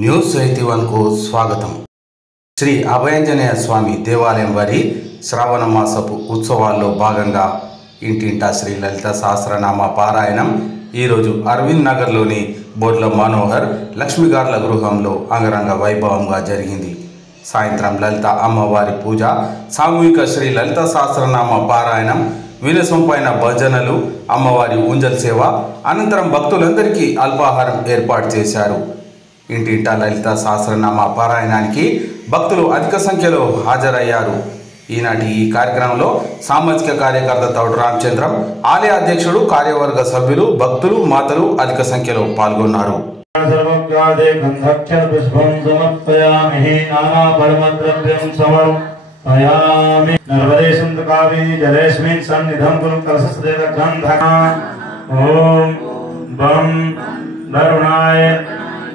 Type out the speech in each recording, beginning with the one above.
News 81 కు స్వాగతం. శ్రీ అభయాంజనేయ స్వామి దేవాలయం వారి శ్రావణ మాసపు ఉత్సవాల్లో భాగంగా ఇంటింటా శ్రీ లలిత సహస్రనామ పారాయణం ఈరోజు అరవింద్ నగర్లోని బోడ్ల మనోహర్ లక్ష్మీగార్ల గృహంలో అంగరంగ వైభవంగా జరిగింది. సాయంత్రం లలిత అమ్మవారి పూజ, సామూహిక శ్రీ లలిత సహస్రనామ పారాయణం, వినసొంపైన భజనలు, అమ్మవారి ఊంజల్ సేవ అనంతరం భక్తులందరికీ అల్పాహారం ఏర్పాటు చేశారు. ఇంటింటా లలిత సహస్రనామ పారాయణానికి భక్తులు అధిక సంఖ్యలో హాజరయ్యారు. ఈనాటి ఈ కార్యక్రమంలో సామాజిక కార్యకర్త తౌడు రామచంద్రం, ఆలయ అధ్యక్షుడు, కార్యవర్గ సభ్యులు, భక్తులు, మాతలు అధిక సంఖ్యలో పాల్గొన్నారు.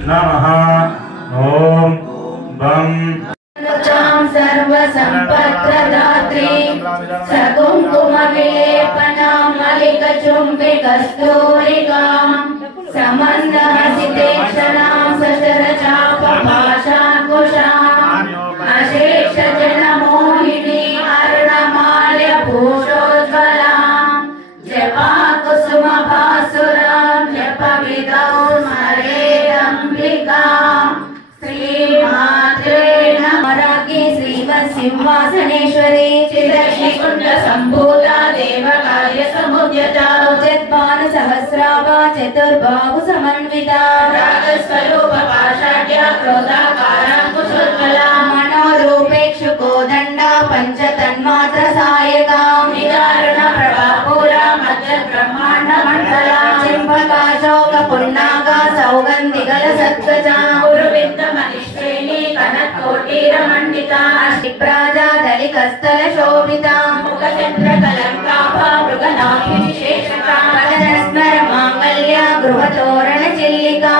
नमः ओम बम सर्व संपत्प्रदात्री सकुंकुम विलेपना मलिक चुंबि कस्तूरिकां समन्दहसितेक्षणां सशर चाप पाशाकुशाम् अशेष जनमोहिनी अर्णमाल्य भूषोज्ज्वलां जपा कुसुम भासुरां जपविदौ सिंहासनेश्वरी चिदग्निकुंड संभूता देवकार्य समुद्यता जत्पान सहस्राभा चतुर्बाहु समन्विता रागस्वरूप पाषाढ्य क्रोधाकारा कुशोज्ज्वला मनोरूपेक्षु कोदंडा पंचतन्मात्र सायका निदारुण प्रभापूरा मध्य ब्रह्मांड मंडला चिंभकाशोक पुन्नागा सौगंधिगल सत्कजा गुरुविंद मनिश्रेणी कनकोटीर मंडिता शिप्राजा दलिकस्थल शोभिता मुखचंद्र कलंकाभा मृगनाभि विशेषका कलस्मर मांगल्य गृहतोरण चिल्लिका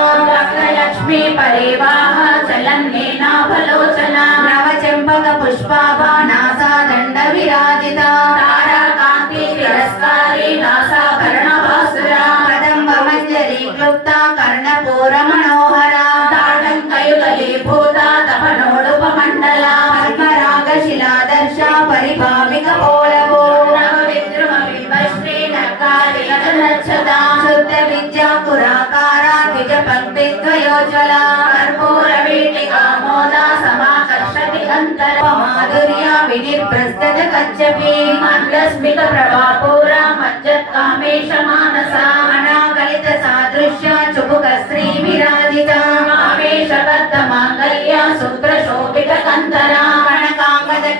लक्ष्मी परिवाह चलन्नेनाभलोचना नवचंपक पुष्पाभा नासा दंड विराजिता तारा कांति तिरस्कारी नासाभरण भासुरा कदंब मंजरी क्लुप्ता कर्णपूर मनोहरा ताटंकयुगली भूता तपनोडुपमंडला शिलादर्श परिभामिक पोलवो नवविद्रुम बिंबश्री नकारी लक्षदा शुद्ध विद्या पुराकारा द्विज पंक्ति द्वयोज्वला कर्पूर वीटिका मोदा समाकर्षति गंतर माधुर्य विनिर्प्रस्तत कच्छपि मंदस्मित प्रभापूरा मज्जत् कामेश मानसा अनाकलित सादृश्य चुबुक श्री विराजिता कामेश बद्ध मांगल्य शुभ्र शोभित कंतरा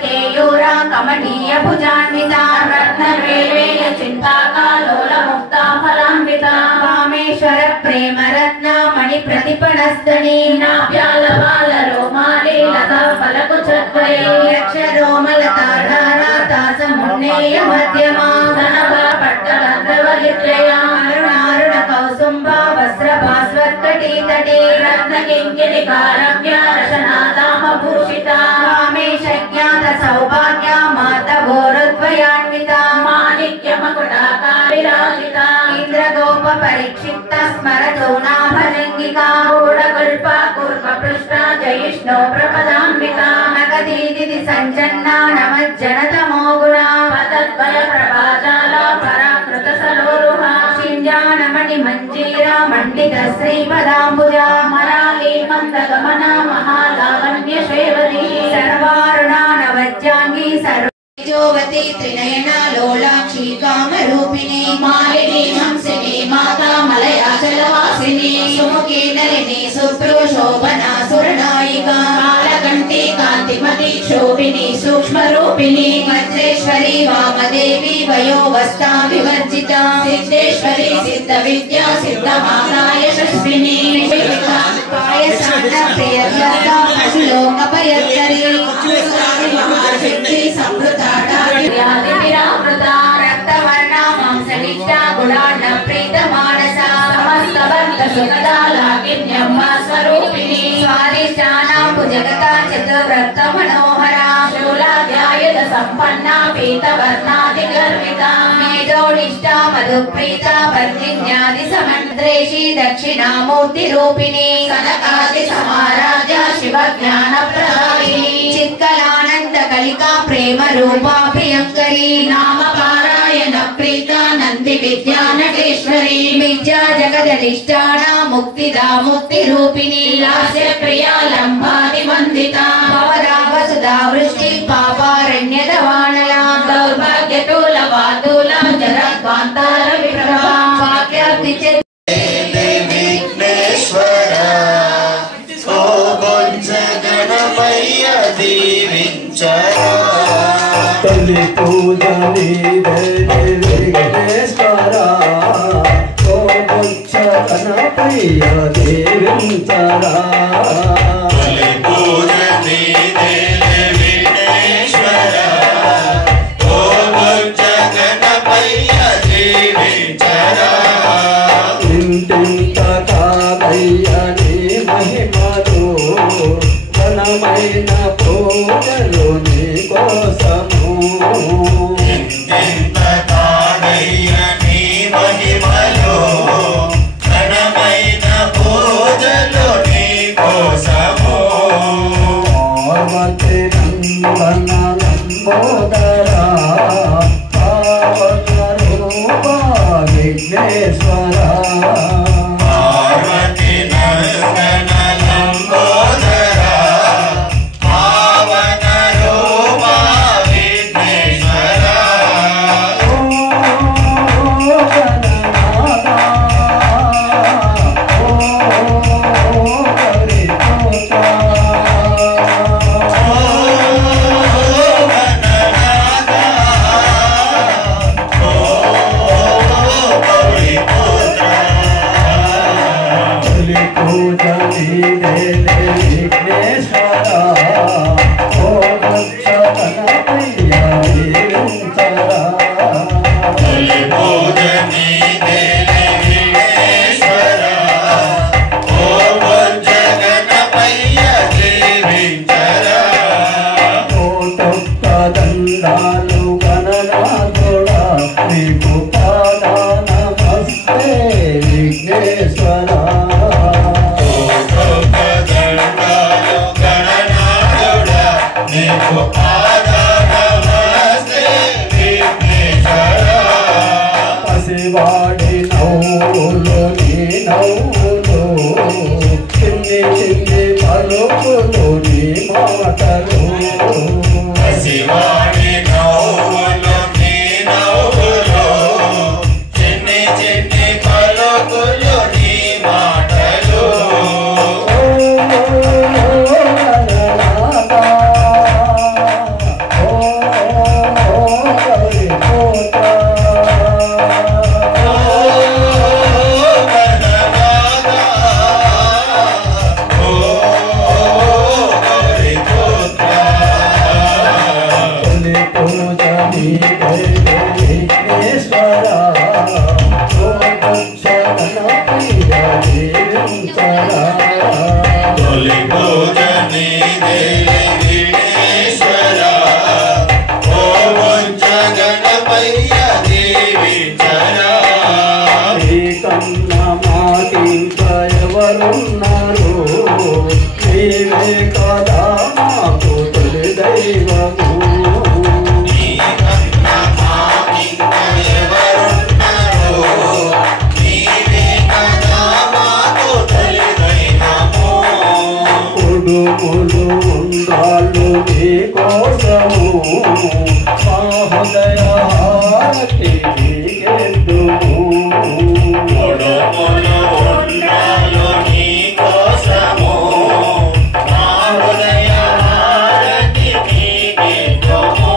केयूरा कमनीय भुजान्विता रत्नवेलेय चिंताका लोल मुक्ता फलान्विता कामेश्वर प्रेम रत्न मणि प्रतिपणस्तनी नाभ्याल बाल रोमाली लता फलकुचद्वये यक्ष रोमलता धारा तास मुन्नेय मध्यमा धनभा पट्टभद्रवलित्रया अरुणारुण कौसुम्भा वस्त्र भास्वत्कटी तटे रत्न किंकिणिकारम्य रशनादाम भूषिता कामेश सौभाग्य मातभोरुद्वयान्विता माणिक्य मकुटाका विराजिता इंद्रगोप परिक्षिप्त स्मरतो नाभलिंगिका गूढकल्पा कूर्मपृष्ठा जयिष्णो प्रपदान्विता नगदीदिति सञ्चन्ना नमज्जनतमो गुणा पतद्वय प्रभाजाला पराकृत सलोरुहा शिञ्जानमणि मञ्जीरा मण्डित श्रीपदाम्बुजा मराली मन्दगमना महालावण्य शेवती सर्वारुणा नवज्जांगी सर्वजोवती त्रिनयना लोलाक्षी कामरूपिणी मालिनी हंसिनी माता मलयाचलवासिनी सुमुखी नलिनी सुप्रो शोभना सुरनायिका कालकंठी कांतिमती शोभिनी सूक्ष्मरूपिणी वज्रेश्वरी वामदेवी वयोवस्था विवर्जिता सिद्धेश्वरी सिद्धविद्या सिद्धमाता यशस्विनी प्रियव्रता लोकपयत्तरी रक्तवर्णा मांसनिष्ठा गुणाढ्य प्रीतमानसा समस्तवर्ग सुखदा लागिन्यम्मा स्वरूपिणी स्वादिष्टानां भुजगता चतुर्वृत्त मनोहरा शूलाध्यायत సంపన్నా పీతవర్ణాది గర్విత మేధోనిష్ట మధుప్రీత వర్ణిన్యాది సమంత్రేషి దక్షిణామూర్తి రూపిణి కనకాది సమారాజ శివ జ్ఞాన ప్రదాయిని చిత్కలానంద కలికా ప్రేమ రూపా ప్రియంకరి నామ పారాయణ ప్రీత నంది విద్యా నటేశ్వరి విద్యా జగదధిష్టాన ముక్తిదా ముక్తి రూపిణి లాస్య ప్రియా లంబాది వందిత భవరా వసుదా వృష్టి పాపారణ్యద వానల దౌర్భాగ్యతూల వాతూల జరద్వాంతార విప్రభా వాక్యాప్తి తల్లి పూజ విఘ్నేశ్వరా ఓ బొచ్చ గణపయ్య దేవించరా తల్లి పూజ విఘ్నేశ్వరా ఓ బొచ్చ గణపయ్య దేవించరా ఇంటింత కావయ్య నీ మహిమలో ఘనమైన పూజలు నీ కోసము ఇంత తాగయ్య నీ మహిమలో ఘనమైన పూజలు నీ కోసము పార్వతి నందన లంబోదరా పావన రూప విఘ్నేశ్వరా పార్వతి నందన లంబోదరా పావన రూపా విఘ్నేశ్వరా తొలి పూజ నీదే విఘ్నేశ్వరా ఓ బొజ్జ గణపయ్య దేవించరా దండాలు గణనాథుడా నీకు పాదాన నమస్తే విఘ్నేశ్వరా దండాలు గణనాథుడా నీకు పాద నమస్తే విఘ్నేశ్వరా పసివాడి నవ్వులు నీ నవ్వులు చిన్ని చిన్ని పలుకులు నీ మాటలు శివాడి నవ్వులు నీ నవ్వులు చిన్ని చిన్ని పలుకులు నీ మాటలు తొలి పూజ నీదే విఘ్నేశ్వరా ఓ బొజ్జ గణపయ్య దేవించరా కన్నా మాకింక ఎవరున్నారు నీవే కదా మాకు తొలి దైవము నీ కన్న మాకింక ఎవరున్నారు నీవే కదా మాకు తొలి దైవము కుడుములు ఉండాలు నీ కోసము మా హృదయ హారతి నీకెత్తుము కొడుకులు ఉండాలు నీ కోసము నా హృదయ హారతి నీకిత్తుము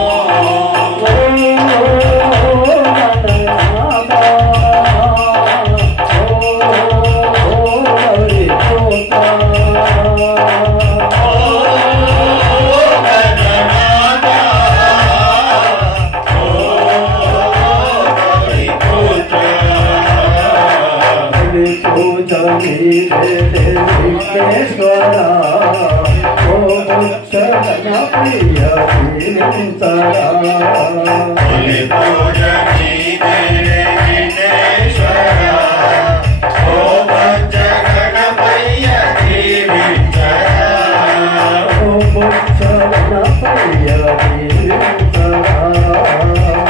విఘ్నేశ్వరా ఓ చరణ ప్రియ తొలి పూజ నీదే విఘ్నేశ్వర ఓ పంచ గణపయ్య దీవించరా చరణ ప్రియ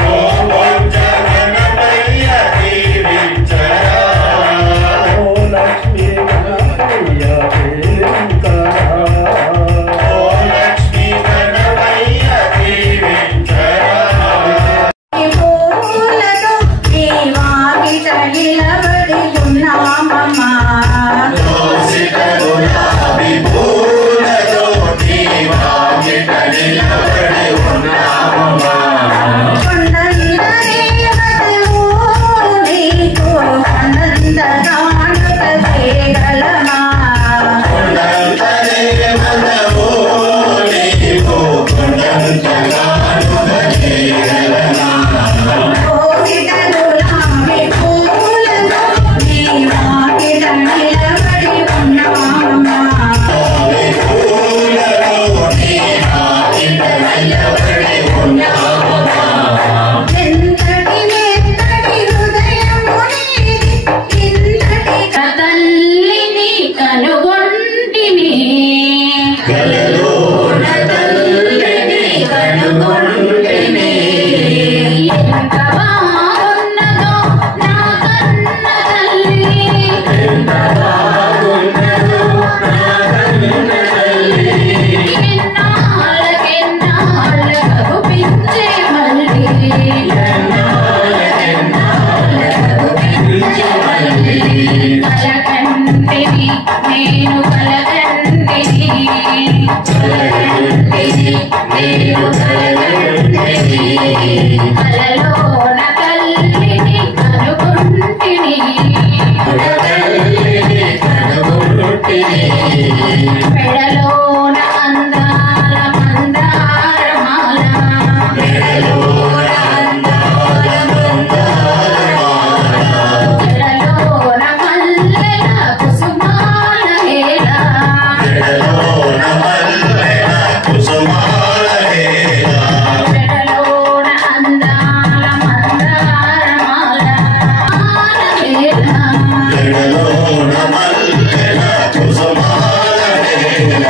ఓ పంచ గణపయ్య దీవించరా లక్ష్మీ గణపయ్య ఓ లక్ష్మీ గణపయ్య దీవించరా పూలతో దేవాకిట నిలబడి ఉన్నామమ్మా దోసిట గులాబీ పూలతో దీవాకిట నిలబడి ఉన్నామమ్మా కొండంత దేవతవు నీకు అనంత కానుక చేయగలమా కొండంత దేవతవు నీకు కొండంత కానుక చేయగలమా కోకిట గులాబీ పూలతో దేవాకిట నిలబడి ఉన్నామమ్మా ఎంతటి నెత్తటి హృదయము నీది, ఇంతటి కదల్లిని కనుగొంటిని కలలోన తల్లిని కనుగొంటిని ఎంత బాగున్నదో నా కన్న తల్లి ఎంత బాగున్నదో నా కన్న తల్లి ఎన్నాళ్ళకెన్నాళ్ళకు పించే మళ్ళీ కలకంటిని నేను కలకంటిని కలలోన తల్లిని కనుగొంటిని మెడలోన అందాల మందారమాల జడలోన మల్లెల కుసుమాల హేళ జడలోన మల్లెల కుసుమాల హేళ మెడలోన అందాల మందారమాల హేళ జడలోన మల్లెల కుసుమాల హేళ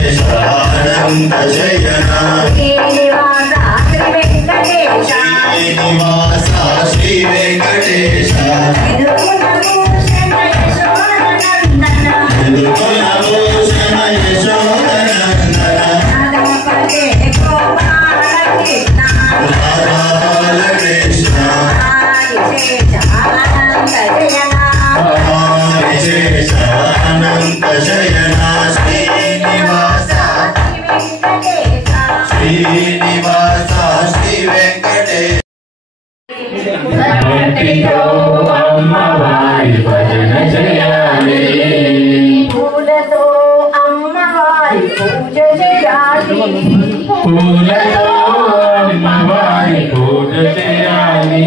అనంత శయన శ్రీనివాస శ్రీ వెంకటేశ యదుకుల భూషణ యశోదనందన రాధాకృష్ణ విశేష అనంత శయన శ్రీనివాస శ్రీనివాస శ్రీ వెంకటేశ భక్తితో అమ్మవారి భజన చేయాలి పూలతో అమ్మవారి పూజ చేయాలి పూలతో అమ్మవారి పూజ చేయాలి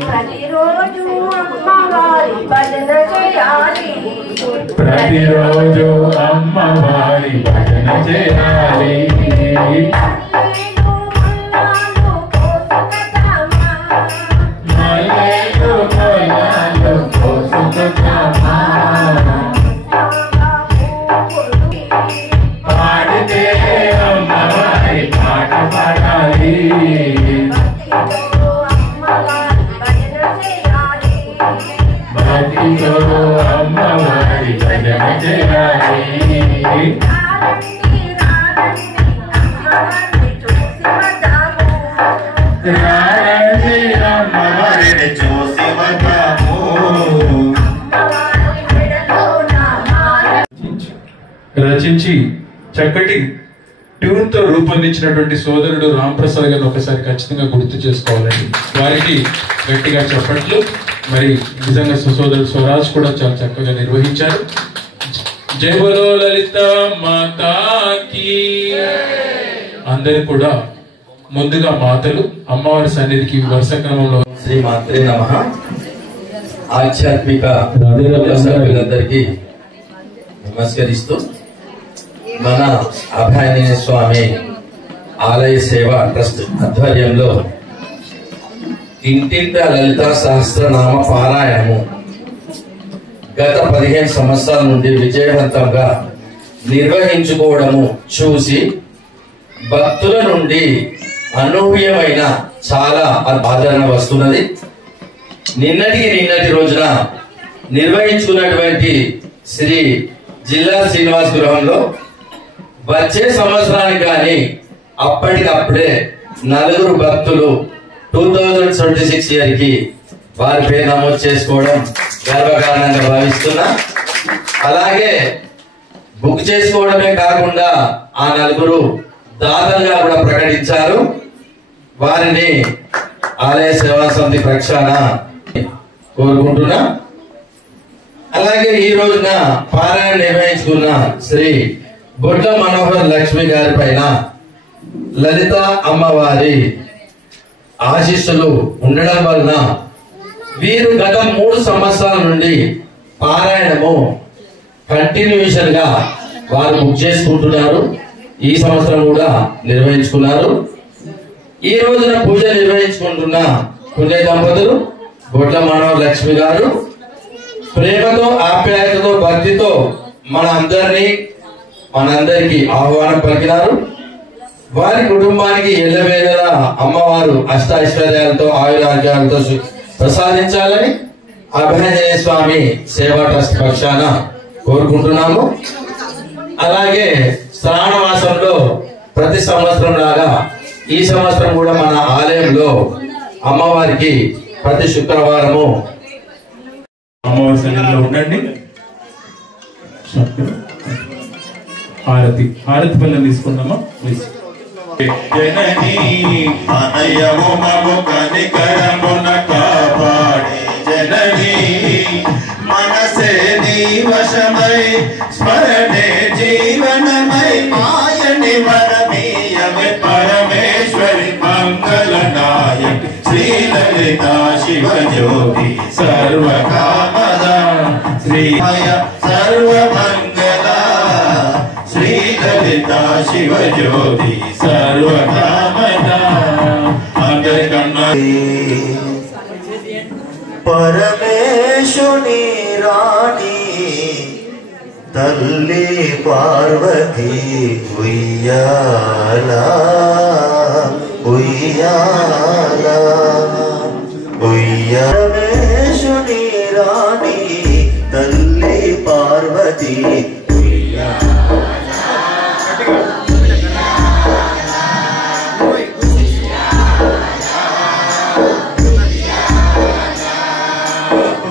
ప్రతిరోజు అమ్మవారి భజన చేయాలి ప్రతిరోజు అమ్మవారి భజన చేయాలి మల్లెలు పొలాలు కోసుకొచ్చామా పాడితే అమ్మవారి పాట పాడాలి భక్తితో అమ్మవారి భజన చేయాలి రారండి అమ్మవారిని చూసి వద్దాము రచించి చక్కటి ట్యూన్ తో రూపొందించినటువంటి సోదరుడు రామ్ ప్రసాద్ గారిని ఒకసారి ఖచ్చితంగా గుర్తు చేసుకోవాలండి. వారికి గట్టిగా చెప్పట్లు. మరి నిజంగా సోదరుడు స్వరాజ్ కూడా చాలా చక్కగా నిర్వహించారు. జై బలో లలిత మాతాకి. అందరూ కూడా ముందుగా మాతలు అమ్మవారి సన్నిధికి వరుస క్రమంలో శ్రీ మాత్రే నమః. ఆధ్యాత్మిక సభ్యులందరికీ నమస్కరిస్తూ మన అభయాంజనేయ స్వామి ఆలయ సేవ ట్రస్ట్ ఆధ్వర్యంలో ఇంటింట లలిత సహస్రనామ పారాయణము గత 15 సంవత్సరాల నుండి విజయవంతంగా నిర్వహించుకోవడము చూసి భక్తుల నుండి అనూహ్యమైన చాలా ఆదరణ వస్తున్నది. నిన్నటి రోజున నిర్వహించుకున్నటువంటి శ్రీ జిల్లా శ్రీనివాస్ గృహంలో వచ్చే సంవత్సరానికి కానీ అప్పటికప్పుడే 4 భక్తులు 2026 ఇయర్ కి వారి పేరు నమోదు చేసుకోవడం గర్వకారణంగా భావిస్తున్నా. అలాగే బుక్ చేసుకోవడమే కాకుండా ఆ 4 దాతలుగా కూడా ప్రకటించారు. వారిని ఆలయ సేవా సమితి పక్షాన కోరుకుంటున్నా. అలాగే ఈ రోజున పారాయణ నిర్వహించుకున్న శ్రీ బొడ్ల మనోహర్ లక్ష్మి గారి పైన లలిత అమ్మవారి ఆశీస్సులు ఉండడం వలన వీరు గత 3 సంవత్సరాల నుండి పారాయణము కంటిన్యూషన్ గా వారు బుక్ చేసుకుంటున్నారు. ఈ సంవత్సరం కూడా నిర్వహించుకున్నారు. ఈ రోజున పూజ నిర్వహించుకుంటున్న పుణ్య దంపతులు బొడ్ల మనోహర్ లక్ష్మి గారు ప్రేమతో ఆప్యాయతతో భక్తితో మనందరికీ ఆహ్వానం పలికినారు. వారి కుటుంబానికి ఎల్లవేళలా అమ్మవారు అష్టైశ్వర్యాలతో ఆయురారోగ్యాలతో ప్రసాదించాలని అభయాంజనేయ స్వామి సేవా ట్రస్ట్ పక్షాన కోరుకుంటున్నాము. అలాగే శ్రావణ మాసంలో ప్రతి సంవత్సరం లాగా ఈ సంవత్సరం కూడా మన ఆలయంలో అమ్మవారికి ప్రతి శుక్రవారము అమ్మవారి సన్నిధిలో ఉండండి. హారతి పళ్ళని తీసుకుందామా ప్లీజ్. జననీ అనయము మము కనికరమున కాపాడే జననీ మనసే నీ వశమై స్మరణే జీవనమై మాయని వరమీయమే పరమేశ్వరి మంగళ నాయక్ శ్రీలలిత శివజ్యోతి సర్వకామద శ్రీమయ సర్వమంగళ శ్రీలలిత శివజ్యోతి సర్వకామద. అందరికన్నా పరమేశుని రాణి తల్లి పార్వతి ఉయ్యాల ఉయ్యాల ఉయ్యాలేశుని రాణి తల్లి పార్వతి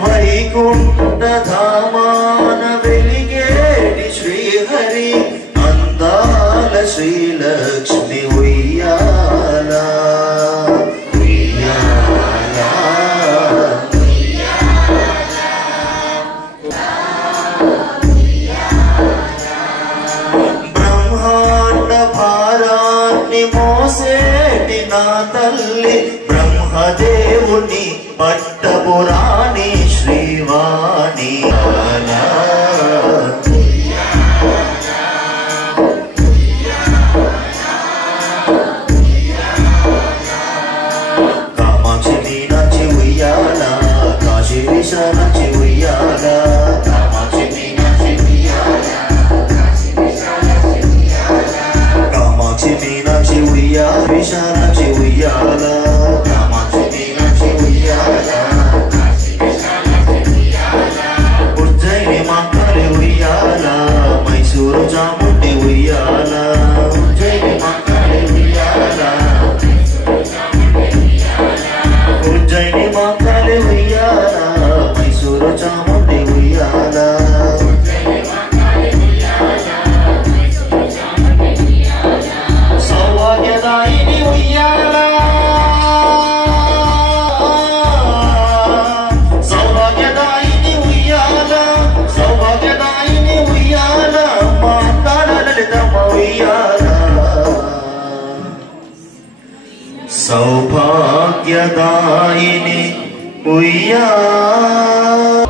వైకుంఠ ధామాన వెలిగేటి శ్రీహరి అందాల శ్రీలక్ష్మి ఉయ్యాల ఉయ్యాల బ్రహ్మాండ భారాన్ని మోసేటి నా తల్లి బ్రహ్మదేవుని పట్టపురాణి శ్రీవాణి కామాక్షి మీనాక్షి ఉయ్యాల కాశీ విశాలాక్షి ఉయ్యాల కామాక్షి మీనాక్షి ఉయ్యాల కామాక్షి మీనాక్షి ఉయ్యాల విశాలాక్షి ఉయ్యాల కామాక్షి మీనాక్షి ఉయ్యాల ఉజ్జయిని మంగళి ఉయ్యాల మైసూరు చాముండి ఉయ్యాల ఉజ్జయిని మంగళి ఉయ్యాల ఉజ్జయిని మంగళి ఉయ్యాల మైసూరు చాముండి ఉయ్యాల సౌభాగ్యదాయిని ఉయ్యాల సౌభాగ్యదాయిని ఉయ్యాల సౌభాగ్యదాయిని ఉయ్యాల మాతాడ లలితమ్మ ఉయ్యాల సౌభాగ్యదాయిని ఉయ్యాల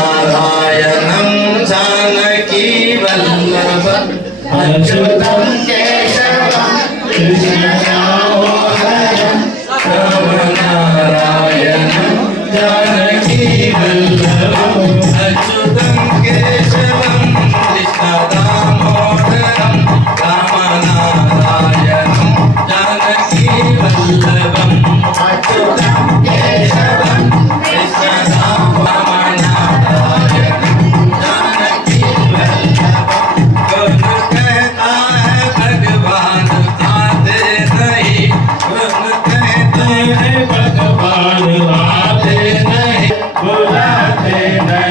రామనారాయణం జానకీ వల్లభ అచ్యుతం కేశవం కృష్ణదామోదరం రామనారాయణం జానకీ వల్లభం అచ్యుతం కేశవం కృష్ణదామోదరం రామనారాయణం జానకీ వల్లభం అచ్యుతం కేశవం भगवान आते नहीं बुलाते नहीं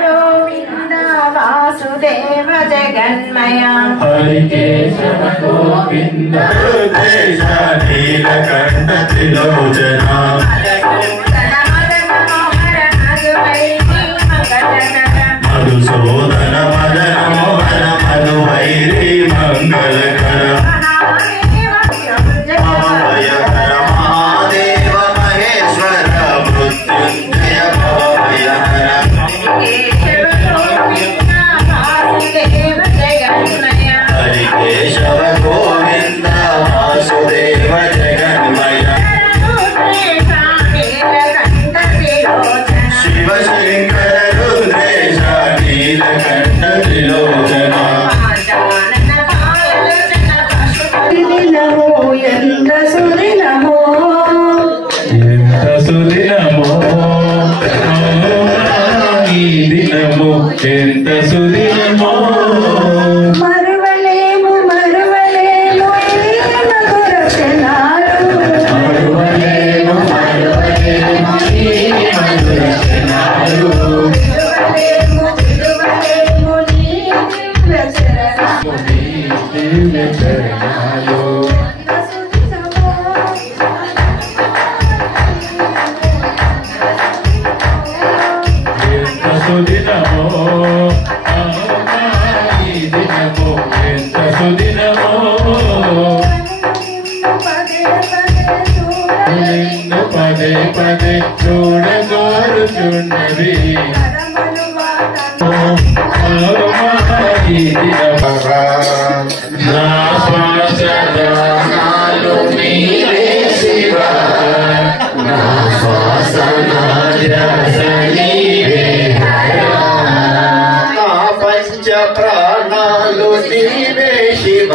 గోవింద వాసుదేవ జగన్మయ హరి కేశవ గోవింద నీలకంఠ త్రిలోచన మధుసూదన మదన మోహన మధువైరి మంగళకర భయహర మహాదేవ మహేశ్వర మృత్యుంజయ భయహర హరి కేశవ గోవింద వాసుదేవ జగన్మయ శివ శంకర రుద్రేశ నీలకంఠ త్రిలోచన దినమో ఎంత సుదినమో ఎంత సుదినమో ఈ దినము ఎంత సుదినమో మరువలేము మరువలేము ఈ మధుర క్షణాలు మరువలేము మరువలేము ఈ మధుర క్షణాలు మరువలేము మరువలేము నీ దివ్య చరణాలు. ఈ దివ్య చరణాలు ఎంత సుదినమో ఎంత సుదినమో ఈ దినము ఎంత సుదినమో పదే పదే చూడ నిన్ను పదే పదే చూడగోరుచున్నది పరమను వాత ఈ దినము నా శ్వాస నాలో నీవే శివ నా శ్వాస నా ధ్యాస నీవే నా పంచ ప్రాణాలు నీవే శివ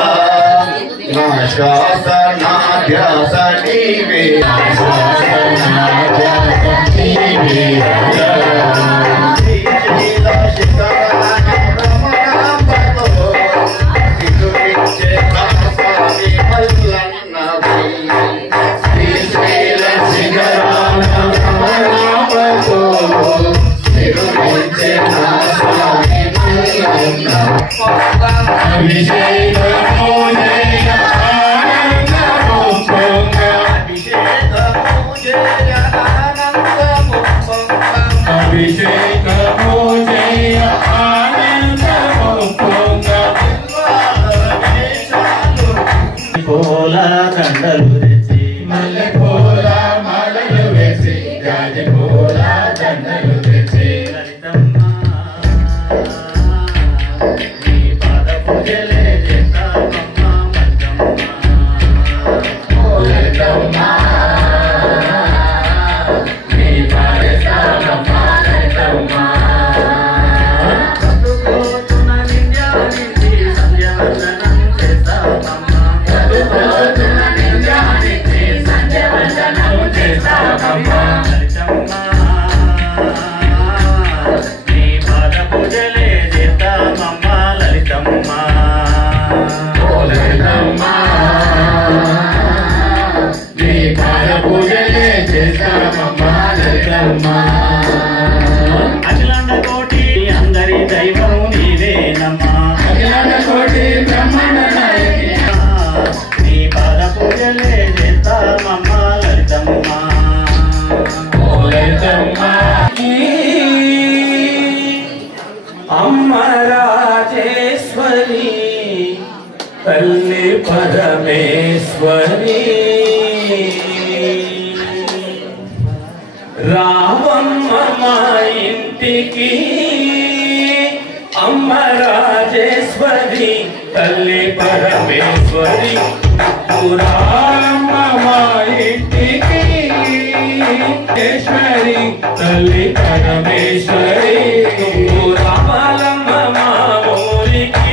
నా శ్వాస నా ధ్యాస నీవే నా శ్వాస నా ధ్యాస నీవే అభిషేకము జయ ఆనందము పొంగ పూల దండలు తెచ్చి మల్లె పూల మాలలు వేసి గాజి పూల దండలు తెచ్చి నీ పాద పూజలే చేస్తామమ్మా లలితమ్మా నీ పారేస్తామమ్మా లలితమ్మా అందుకోతున్న నింద్యానికి సంధ్యవందనం చేస్తామమ్మా అందుకోతున్న నింద్యానికి సంధ్యవందనం చేస్తామమ్మా లలితమ్మా నీ పాద పూజలే చేస్తామమ్మా లలితమ్మా లలితమ్మా నీ పాద పూజలే చేస్తామమ్మా లలితమ్మా అఖిలాండ కోటి అందరి దైవం నీవేనమ్మా అఖిలాండ కోటి బ్రహ్మాండ నాయకి నీ పాద పూజలే చేస్తామమ్మా లలితమ్మా లలితమ్మా అమ్మ రాజేశ్వరి తల్లి పరమేశ్వరి రావమ్మ మా ఇంటికి అమ్మ రాజేశ్వరి తల్లి పరమేశ్వరి రావమ్మ మా ఇంటికి ఈశ్వరి తల్లి పరమేశ్వరి రావాలమ్మ మా ఊరికి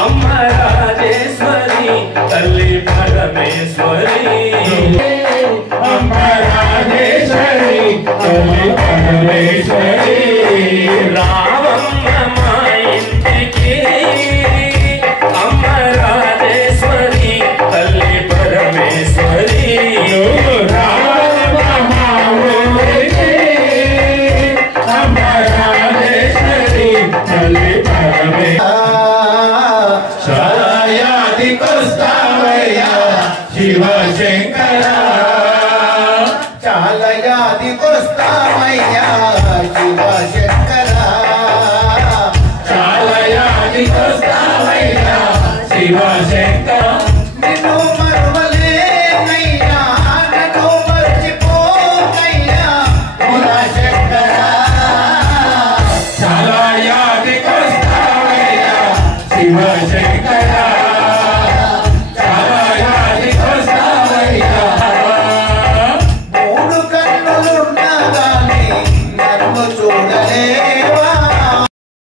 అమ్మ రాజేశ్వరి తల్లి పరమేశ్వరి అమ్మ రాజేశ్వరి తల్లి పరమేశ్వరి రావమ్మ మా ఇంటికి అమ్మ రాజేశ్వరి తల్లి పరమేశ్వరి రావమ్మ మా ఊరికి యాదికొస్తావయ్యా శివ శంకర చాలా యాదికొస్తావయ్యా శివ శంకర చాలా యాదికొస్తావయ్యా శివ శంకర నిన్ను మరువలేనయ్యా నన్ను మర్చిపోనయ్యా శివ శంకర చాలా యాదికొస్తావయ్యా శివ శంకర